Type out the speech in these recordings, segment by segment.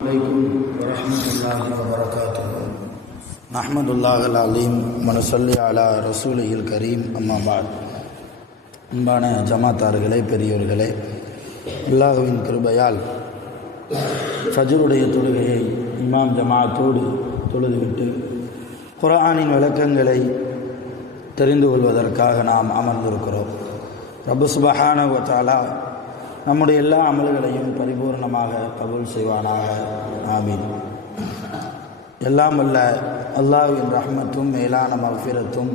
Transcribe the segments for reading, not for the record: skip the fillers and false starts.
அலைக்கும் வரஹ்மத்துல்லாஹி வபரகாத்துஹு. நஹ்மதுல்லாஹல் அலீம் வனுஸல்லி அலா ரசூலில் கரீம். அம்மா பாத். அன்பான ஜமாத்தார்களே, பெரியோர்களே, அல்லாஹுவின் கிருபையால் ஃபஜ்ருடைய தொழுகையை இமாம் ஜமாத்தோடு தொழுதுவிட்டு குர்ஆனின் விளக்கங்களை தெரிந்து கொள்வதற்காக நாம் அமர்ந்திருக்கிறோம். ரப்பு சுப்ஹானஹு வ தஆலா நம்முடைய எல்லா அமல்களையும் பரிபூர்ணமாக கபூல் செய்வானாக. ஆமீன். எல்லாம் வல்ல அல்லாஹ்வின் ரஹ்மத்தும் மேலான மஃபிரத்தும்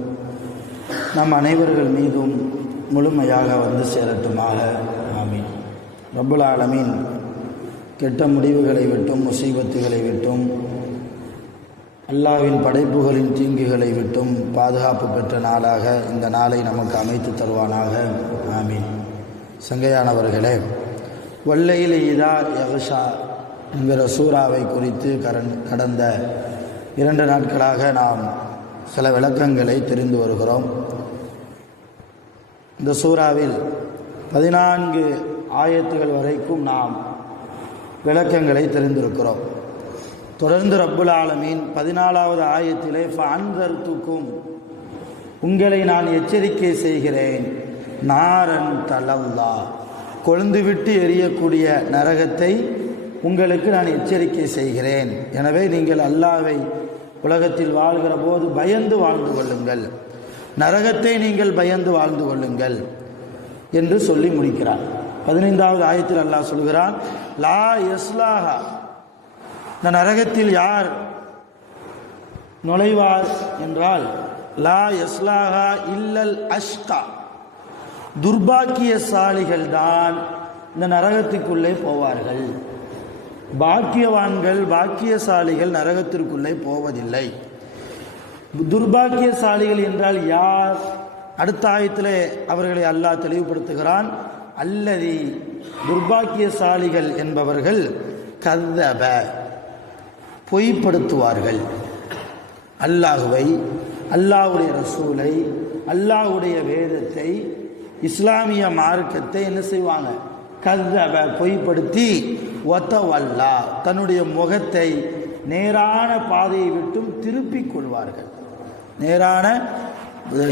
நம் அனைவர்கள் மீதும் முழுமையாக வந்து சேரட்டுமாக. ஆமீன். ரப்புல் ஆலமீன் கெட்ட முடிவுகளை விட்டும், முசீபத்துகளை விட்டும், அல்லாஹ்வின் படைப்புகளின் தீங்குகளை விட்டும் பாதுகாப்பு பெற்ற நாளாக இந்த நாளை நமக்கு அமைத்து தருவானாக. ஆமீன். சங்கையானவர்களே, வல்லையில் இதா யக்ஷா என்கிற சூறாவை குறித்து கடந்த 2 நாட்களாக நாம் சில விளக்கங்களை தெரிந்து வருகிறோம். இந்த சூறாவில் 14 ஆயத்துகள் வரைக்கும் நாம் விளக்கங்களை தெரிந்திருக்கிறோம். தொடர்ந்து ரப்புல் ஆலமீன் 14வது ஆயத்திலே ஃபஅன்தர்துக்கும், உங்களை நான் எச்சரிக்கை செய்கிறேன், நாரன் தலல்லா, கொழுந்துவிட்டு எரியக்கூடிய நரகத்தை உங்களுக்கு நான் எச்சரிக்கை செய்கிறேன். எனவே நீங்கள் அல்லாஹ்வை உலகத்தில் வாழ்கிற போது பயந்து வாழ்ந்து கொள்ளுங்கள், நரகத்தை நீங்கள் பயந்து வாழ்ந்து கொள்ளுங்கள் என்று சொல்லி முடிக்கிறார். 15வது ஆயத்தில் அல்லாஹ் சொல்கிறான், லா யஸ்லாஹா, இந்த நரகத்தில் யார் நுழைவார் என்றால், லா யஸ்லாஹா இல்லல் அஷ்கா, துர்பாக்கியசாலிகள் தான் இந்த நரகத்துக்குள்ளே போவார்கள். பாக்கியவான்கள், பாக்கியசாலிகள் நரகத்திற்குள்ளே போவதில்லை. துர்பாக்கியசாலிகள் என்றால் யார்? அடுத்த ஆயத்திலே அவர்களை அல்லாஹ் தெளிவுபடுத்துகிறான். அல்லதி, துர்பாக்கியசாலிகள் என்பவர்கள் கதப, பொய்ப்படுத்துவார்கள். அல்லாஹுவை, அல்லாஹ்வுடைய ரசூலை, அல்லாஹ்வுடைய வேதத்தை, இஸ்லாமிய மார்க்கத்தை என்ன செய்வாங்க? கதப, பொய்ப்படுத்தி, வத்தவல்லா, தன்னுடைய முகத்தை நேரான பாதையை விட்டும் திருப்பிக் கொள்வார்கள். நேரான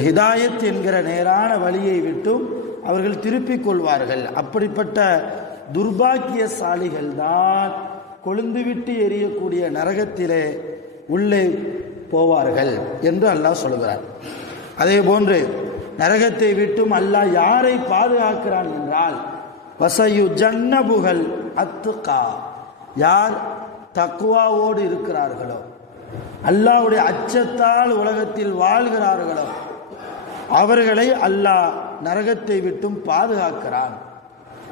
ஹிதாயத் என்கிற நேரான வழியை விட்டும் அவர்கள் திருப்பிக் கொள்வார்கள். அப்படிப்பட்ட துர்பாக்கியசாலிகள் தான் கொழுந்துவிட்டு எரியக்கூடிய நரகத்திலே உள்ளே போவார்கள் என்று அல்லாஹ் சொல்கிறார். அதே போன்று நரகத்தை விட்டும் அல்லாஹ் யாரை பாதுகாக்கிறான் என்றால், வசயு ஜன்னபுகள் அத்துகா, யார் தக்வாவோடு இருக்கிறார்களோ, அல்லாஹ்வுடைய அச்சத்தால் உலகத்தில் வாழ்கிறார்களோ, அவர்களை அல்லாஹ் நரகத்தை விட்டும் பாதுகாக்கிறான்.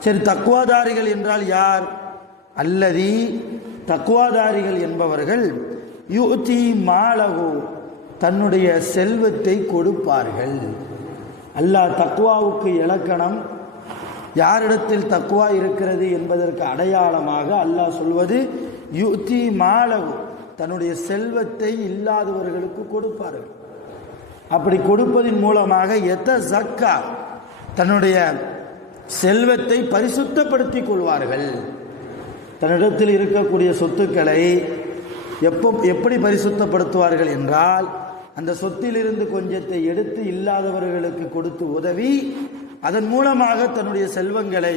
சரி, தக்வாதாரிகள் என்றால் யார்? அல்லதி, தக்வாதாரிகள் என்பவர்கள் யுதி மாலகு, தன்னுடைய செல்வத்தை கொடுப்பார்கள். அல்லாஹ் தக்வாவுக்கு இலக்கணம், யாரிடத்தில் தக்வா இருக்கிறது என்பதற்கு அடையாளமாக அல்லாஹ் சொல்வது யுதி மாலகு, தன்னுடைய செல்வத்தை இல்லாதவர்களுக்கு கொடுப்பார்கள். அப்படி கொடுப்பதின் மூலமாக எத்த ஜக்கா, தன்னுடைய செல்வத்தை பரிசுத்தப்படுத்திக் கொள்வார்கள். தன்னிடத்தில் இருக்கக்கூடிய சொத்துக்களை எப்படி பரிசுத்தப்படுத்துவார்கள் என்றால், அந்த சொத்திலிருந்து கொஞ்சத்தை எடுத்து இல்லாதவர்களுக்கு கொடுத்து உதவி, அதன் மூலமாக தன்னுடைய செல்வங்களை,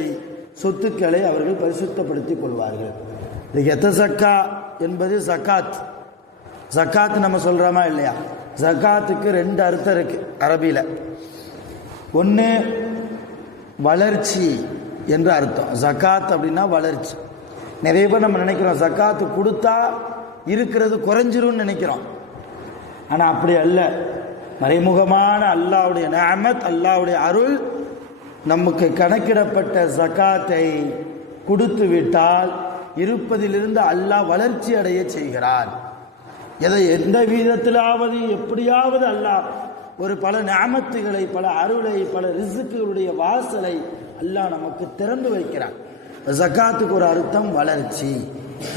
சொத்துக்களை அவர்கள் பரிசுத்தப்படுத்திக் கொள்வார்கள். இது எத்தசக்கா என்பது ஜக்காத். ஜக்காத் நம்ம சொல்கிறோமா இல்லையா? ஜக்காத்துக்கு 2 அர்த்தம் இருக்கு அரபியில். ஒன்று வளர்ச்சி என்று அர்த்தம். ஜக்காத் அப்படின்னா வளர்ச்சி. நிறைய பேர் நம்ம நினைக்கிறோம் ஜக்காத்து கொடுத்தா இருக்கிறது குறைஞ்சிரும்னு நினைக்கிறோம். ஆனால் அப்படி அல்ல. மறைமுகமான அல்லாஹ்வுடைய நிஅமத், அல்லாஹ்வுடைய அருள், நமக்கு கணக்கிடப்பட்ட ஜக்காத்தை கொடுத்து விட்டால் இருப்பதிலிருந்து அல்லாஹ் வளர்ச்சி அடைய செய்கிறான். எந்த விதத்திலாவது எப்படியாவது அல்லாஹ் ஒரு பல நிஅமத்துகளை, பல அருளை, பல ரிஸ்க்குகளுடைய வாசலை அல்லாஹ் நமக்கு திறந்து வைக்கிறான். ஜக்காத்துக்கு ஒரு அர்த்தம் வளர்ச்சி.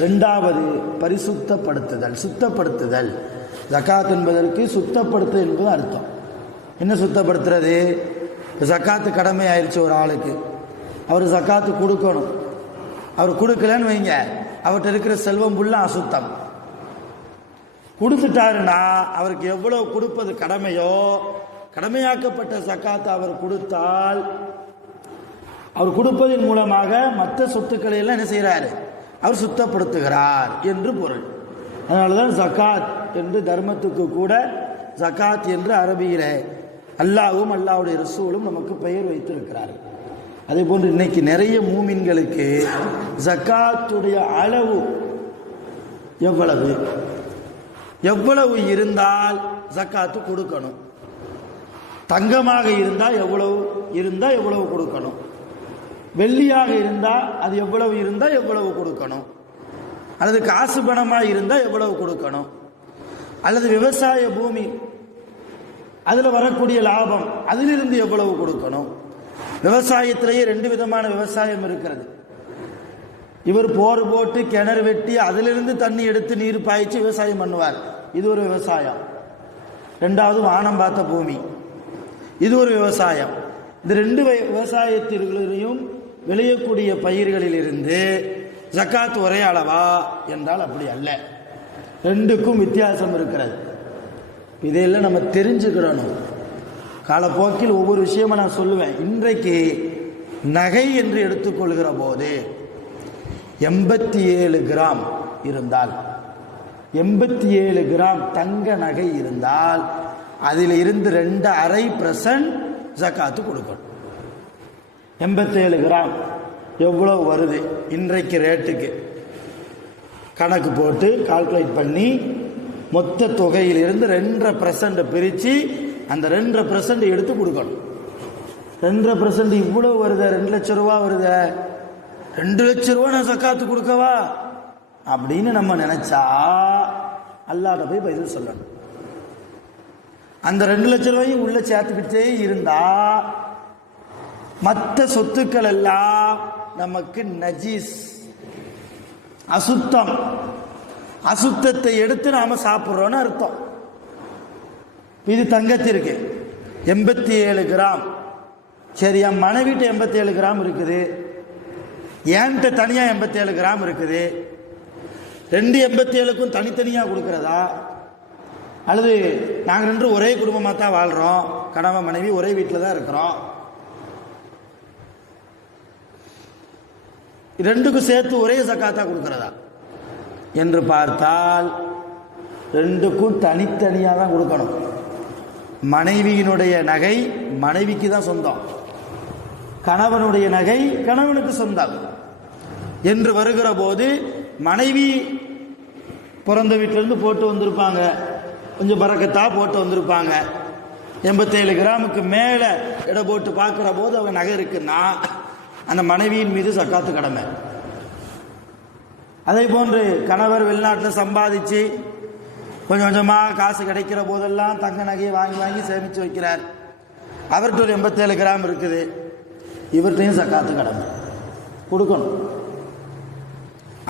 2வது பரிசுத்தப்படுத்துதல், சுத்தப்படுத்துதல். ஜக்காத் என்பதற்கு சுத்தப்படுத்துதல் என்பது அர்த்தம். என்ன சுத்தப்படுத்துறது? ஜக்காத்து கடமை ஆயிடுச்சு ஒரு ஆளுக்கு, அவர் ஜக்காத்து கொடுக்கணும். அவர் கொடுக்கலன்னு வைங்க, அவர்கிட்ட இருக்கிற செல்வம் புள்ள அசுத்தம். கொடுத்துட்டாருன்னா அவருக்கு எவ்வளவு கொடுப்பது கடமையோ, கடமையாக்கப்பட்ட ஜக்காத்தை அவர் கொடுத்தால் அவர் கொடுப்பதன் மூலமாக மற்ற சொத்துக்களை எல்லாம் என்ன செய்கிறாரு, அவர் சுத்தப்படுத்துகிறார் என்று பொருள். அதனாலதான் ஜக்காத் என்று தர்மத்துக்கு கூட ஜக்காத் என்று அரபியிலே அல்லாஹ்வும் அல்லாஹ்வுடைய ரசூலும் நமக்கு பெயர் வைத்திருக்கிறார்கள். அதே போன்று இன்னைக்கு நிறைய மூமின்களுக்கு ஜக்காத்துடைய அளவு எவ்வளவு இருந்தால் ஜக்காத்து கொடுக்கணும், தங்கமாக இருந்தால் எவ்வளவு கொடுக்கணும், வெள்ளியாக இருந்தால் அது எவ்வளவு கொடுக்கணும், அல்லது காசு பணமாக இருந்தால் எவ்வளவு கொடுக்கணும், அல்லது விவசாய பூமி அதில் வரக்கூடிய லாபம் அதிலிருந்து எவ்வளவு கொடுக்கணும். விவசாயத்திலேயே 2 விதமான விவசாயம் இருக்கிறது. இவர் போர் போட்டு கிணறு வெட்டி அதிலிருந்து தண்ணி எடுத்து நீர் பாய்ச்சி விவசாயம் பண்ணுவார், இது ஒரு விவசாயம். 2வது வானம் பார்த்த பூமி, இது ஒரு விவசாயம். இந்த 2 விவசாயத்திலையும் விளையக்கூடிய பயிர்களில் இருந்து ஜக்காத் ஒரே அளவா என்றால் அப்படி அல்ல, 2க்கும் வித்தியாசம் இருக்கிறது. இதையெல்லாம் நம்ம தெரிஞ்சுக்கிறணும். காலப்போக்கில் ஒவ்வொரு விஷயமா நான் சொல்லுவேன். இன்றைக்கு நகை என்று எடுத்துக்கொள்கிற போது 87 கிராம் இருந்தால், 87 கிராம் தங்க நகை இருந்தால் அதில் இருந்து 2.5% ஜக்காத்து கொடுக்கணும். 87 கிராம் எவ்வளவு வருது இன்றைக்கு ரேட்டுக்கு கணக்கு போட்டு கால்குலேட் பண்ணி மொத்த தொகையிலிருந்து 2.5% பிரித்து அந்த 2.5% எடுத்து கொடுக்கணும். 2.5% இவ்வளவு வருத, 2 லட்சம் ரூபா வருத, 2 லட்சம் ரூபா நான் ஜக்காத்து கொடுக்கவா அப்படின்னு நம்ம நினைச்சா அல்லாஹ்ட்ட போய் பதில் சொல்லணும். அந்த 2 லட்சம் ரூபாயும் உள்ள சேர்த்துக்கிட்டே இருந்தா மற்ற சொத்துக்கள் எல்லாம் நமக்கு நஜீஸ், அசுத்தம். அசுத்தத்தை எடுத்து நாம சாப்பிட்றோன்னு அர்த்தம். இது தங்கத்திற்கு 87 கிராம். சரி, என் மனைவிட்ட 87 கிராம் இருக்குது, என்கிட்ட தனியா 87 கிராம் இருக்குது. 2 87க்கும் தனித்தனியாக கொடுக்கிறதா, அல்லது நாங்கள் 2 ஒரே குடும்பமாக தான் வாழ்கிறோம், கணவன் மனைவி ஒரே வீட்டில் தான் இருக்கிறோம், 2க்கும் சேர்த்து ஒரே ஜக்காத்தா கொடுக்கிறதா என்று பார்த்தால் 2க்கும் தனித்தனியாக தான் கொடுக்கணும். மனைவியினுடைய நகை மனைவிக்கு தான் சொந்தம், கணவனுடைய நகை கணவனுக்கு சொந்தம் என்று வருகிற போது மனைவி பிறந்த வீட்டிலேருந்து போட்டு வந்திருப்பாங்க, கொஞ்சம் பறக்கத்தா போட்டு வந்திருப்பாங்க. 87 கிராமுக்கு மேலே எடை போட்டு பார்க்குற போது அவங்க நகை இருக்குன்னா அந்த மனைவியின் மீது ஜக்காத்து கடமை. அதே போன்று கணவர் வெளிநாட்டில் சம்பாதிச்சு கொஞ்சம் கொஞ்சமாக காசு கிடைக்கிற போதெல்லாம் தங்க நகையை வாங்கி வாங்கி சேமித்து வைக்கிறார். அவர்கிட்ட ஒரு 87 கிராம் இருக்குது, இவர்கிட்டையும் ஜக்காத்து கடமை கொடுக்கணும்.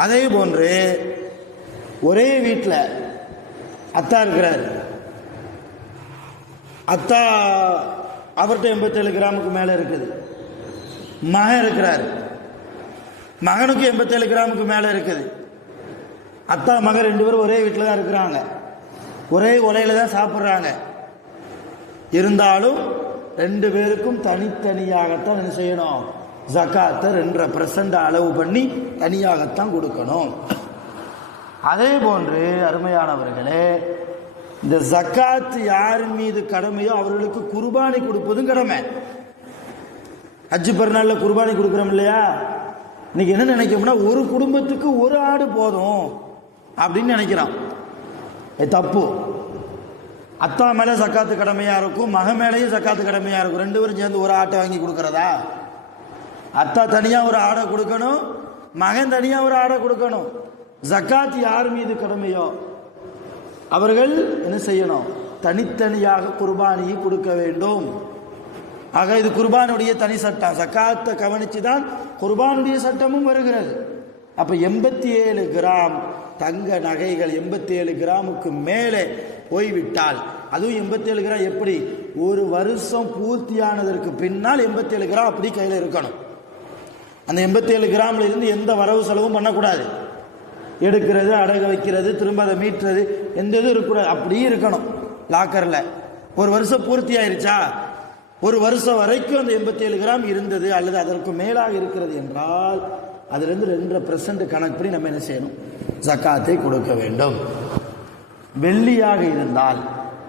அதே போன்று ஒரே வீட்டில் அத்தா இருக்கிறார், அத்தா அவர்கிட்ட 87 கிராமுக்கு மேலே இருக்குது. மகன் இருக்கிறார், மகனுக்கு 87 கிராமுக்கு மேலே இருக்குது. அத்தா மகன் 2 பேரும் ஒரே வீட்டில் தான் இருக்கிறாங்க, ஒரே உலையில தான் சாப்பிட்றாங்க. இருந்தாலும் 2 பேருக்கும் தனித்தனியாகத்தான் என்ன செய்யணும், ஜக்காத்தை 2.5% அளவு பண்ணி தனியாகத்தான் கொடுக்கணும். அதே போன்று அருமையானவர்களே, இந்த ஜக்காத் யாரின் மீது கடமையோ அவர்களுக்கு குர்பானி கொடுப்பதும் கடமை. ஹஜ்ஜு பெருநாளில் குர்பானி கொடுக்குறோம் இல்லையா, இன்னைக்கு என்ன நினைக்கிறோம்னா ஒரு குடும்பத்துக்கு ஒரு ஆடு போதும் அப்படின்னு நினைக்கிறான். தப்பு. அத்தா மேலே ஜக்காத்து கடமையாக இருக்கும், மகன் மேலேயும் ஜக்காத்து கடமையாக இருக்கும். 2 பேரும் சேர்ந்து ஒரு ஆட்டை வாங்கி கொடுக்கறதா? அத்தா தனியாக ஒரு ஆடை கொடுக்கணும், மகன் தனியாக ஒரு ஆடை கொடுக்கணும். ஜக்காத் யார் மீது கடமையோ அவர்கள் என்ன செய்யணும், தனித்தனியாக குர்பானியை கொடுக்க வேண்டும். ஆக இது குர்பானுடைய தனி சட்டம். ஜக்காத்தை கவனித்து தான் குர்பானுடைய சட்டமும் வருகிறது. அப்போ 87 கிராம் தங்க நகைகள் 87 கிராமுக்கு மேலே போய்விட்டால், அதுவும் 87 கிராம் எப்படி, ஒரு வருஷம் பூர்த்தியானதற்கு பின்னால் 87 கிராம் அப்படி கையில் இருக்கணும். அந்த 87 கிராமில் இருந்து எந்த வரவு செலவும் பண்ணக்கூடாது. எடுக்கிறது, அடகு வைக்கிறது, திரும்ப அதை மீட்டுறது, எந்த இதுவும் இருக்கக்கூடாது. அப்படியே இருக்கணும் லாக்கரில். ஒரு வருஷம் பூர்த்தி ஆயிருச்சா, ஒரு வருஷம் வரைக்கும் அந்த 87 கிராம் இருந்தது அல்லது அதற்கு மேலாக இருக்கிறது என்றால் அதிலிருந்து 2% கணக்கு பண்ணி நம்ம என்ன செய்யணும், ஜக்காத்தை கொடுக்க வேண்டும். வெள்ளியாக இருந்தால்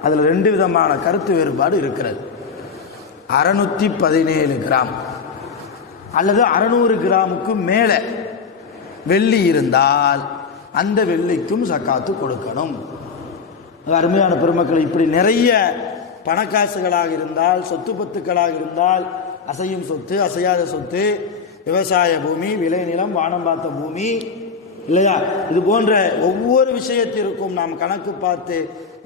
அதில் 2 விதமான கருத்து வேறுபாடு இருக்கிறது. 617 கிராம் அல்லது 600 கிராமுக்கு மேலே வெள்ளி இருந்தால் அந்த வெள்ளிக்கும் ஜக்காத்து கொடுக்கணும். அருமையான பெருமக்கள், இப்படி நிறைய பணக்காசுகளாக இருந்தால், சொத்து பத்துக்களாக இருந்தால், அசையும் சொத்து, அசையாத சொத்து, விவசாய பூமி, விளைநிலம், வானம் பார்த்த பூமி இல்லையா, இது போன்ற ஒவ்வொரு விஷயத்திற்கும் நாம் கணக்கு பார்த்து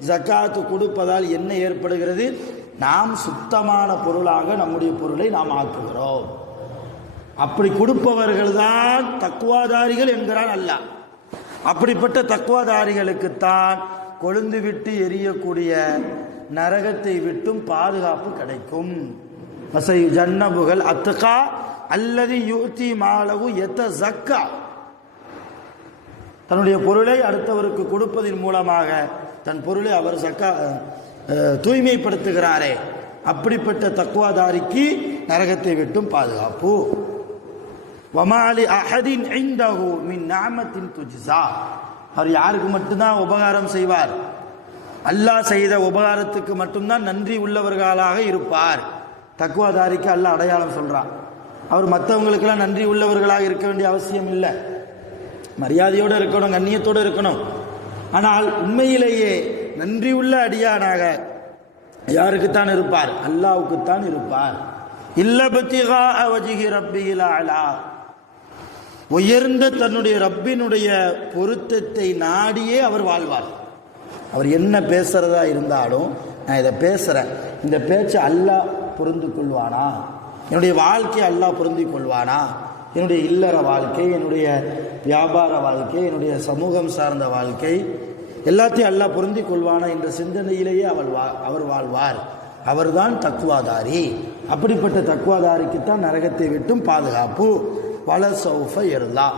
ஜக்காத்து கொடுப்பதால் என்ன ஏற்படுகிறது, நாம் சுத்தமான பொருளாக நம்முடைய பொருளை நாம் ஆக்குகிறோம். அப்படி கொடுப்பவர்கள் தான் தக்குவாதாரிகள் என்கிறான் அல்லாஹ். அப்படிப்பட்ட தக்குவாதாரிகளுக்குத்தான் கொழுந்து விட்டு எரியக்கூடிய நரகத்தை விட்டும் பாதுகாப்பு கிடைக்கும். ஜன்னபுகள் அத்துகா அல்லது யூத்தி மாலவு எத்த ஜக்கா, தன்னுடைய பொருளை அடுத்தவருக்கு கொடுப்பதன் மூலமாக தன் பொருளை அவர் ஜக்கா தூய்மைப்படுத்துகிறாரே, அப்படிப்பட்ட தக்குவாதாரிக்கு நரகத்தை விட்டும் பாதுகாப்பு. வமாலி அஹதின் இந்தஹு மின் நிஅமத்தின் துஜ்ஸா, அவர் யாருக்கு மட்டும்தான் உபகாரம் செய்வார், அல்லாஹ் செய்த உபகாரத்துக்கு மட்டும்தான் நன்றி உள்ளவர்களாக இருப்பார். தக்குவாதாரிக்கு அல்லாஹ் அடையாளம் சொல்றான். அவர் மற்றவங்களுக்கெல்லாம் நன்றி உள்ளவர்களாக இருக்க வேண்டிய அவசியம் இல்லை, மரியாதையோடு இருக்கணும், கண்ணியத்தோடு இருக்கணும். ஆனால் உண்மையிலேயே நன்றி உள்ள அடியானாக யாருக்குத்தான் இருப்பார், அல்லாஹ்வுக்குத்தான் இருப்பார். இல்லபத்திகா வஜ்ஹி ரப்பில் அலா, உயர்ந்த தன்னுடைய ரப்பினுடைய பொருத்தத்தை நாடியே அவர் வாழ்வார். அவர் என்ன பேசுறதா இருந்தாலும், நான் இதை பேசுறேன், இந்த பேச்சை அல்லாஹ் புரிந்து கொள்வானா, என்னுடைய வாழ்க்கையை அல்லாஹ் புரிந்து கொள்வானா, என்னுடைய இல்லற வாழ்க்கை, என்னுடைய வியாபார வாழ்க்கை, என்னுடைய சமூகம் சார்ந்த வாழ்க்கை எல்லாத்தையும் அல்லாஹ் பொருந்தி கொள்வானா என்ற சிந்தனையிலேயே அவர் வாழ்வார். அவர்தான் தக்குவாதாரி. அப்படிப்பட்ட தக்குவாதாரிக்குத்தான் நரகத்தை விட்டும் பாதுகாப்பு. வல சௌஃப யர்லா,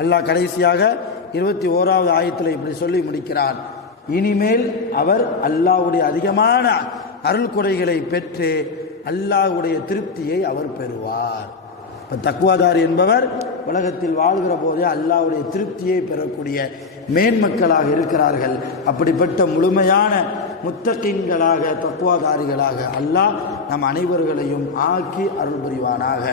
அல்லாஹ் கடைசியாக 21வது ஆயத்தில் இப்படி சொல்லி முடிக்கிறான், இனிமேல் அவர் அல்லாஹ்வுடைய அதிகமான அருள் கொடைகளை பெற்று அல்லாஹ்வுடைய திருப்தியை அவர் பெறுவார். இப்போ தக்குவாதாரி என்பவர் உலகத்தில் வாழ்கிற போதே அல்லாஹ்வுடைய திருப்தியை பெறக்கூடிய மேன்மக்களாக இருக்கிறார்கள். அப்படிப்பட்ட முழுமையான முத்தகீன்களாக தக்குவாதாரிகளாக அல்லாஹ் நம் அனைவர்களையும் ஆக்கி அருள் புரிவானாக.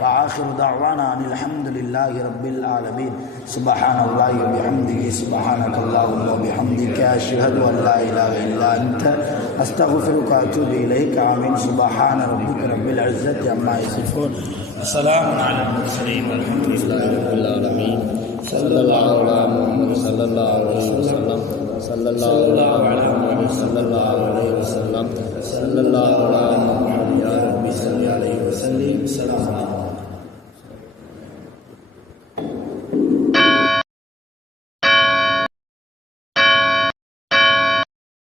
வஆகிரு தஅவானா அனில் ஹம்துலில்லாஹி ரப்பில் ஆலமீன். சுப்ஹானல்லாஹி வ பிஹம்திஹி, சுப்ஹானக்கல்லாஹும்ம வ பிஹம்திக, அஷ்ஹது அன் லா இலாஹ இல்லா அன்த, அஸ்தக்ஃபிருக வ அத்தூபு இலைக். ஆமீன். சுப்ஹான ரப்பிக ரப்பில் இஸ்ஸத்தி அம்மா யசிஃபூன், வஸலாமுன் அலல் முர்ஸலீன், வல்ஹம்துலில்லாஹி ரப்பில் ஆலமீன். ஸல்லல்லாஹு அலா முஹம்மத் ஸல்லல்லாஹு அலைஹி வஸல்லம், ஸல்லல்லாஹு அலா முஹம்மத் ஸல்லல்லாஹு அலைஹி வஸல்லம், ஸல்லல்லாஹு அலா முஹம்மத் யா ரப்பி ஸல்லி அலைஹி வஸல்லிம். ஸலாம்.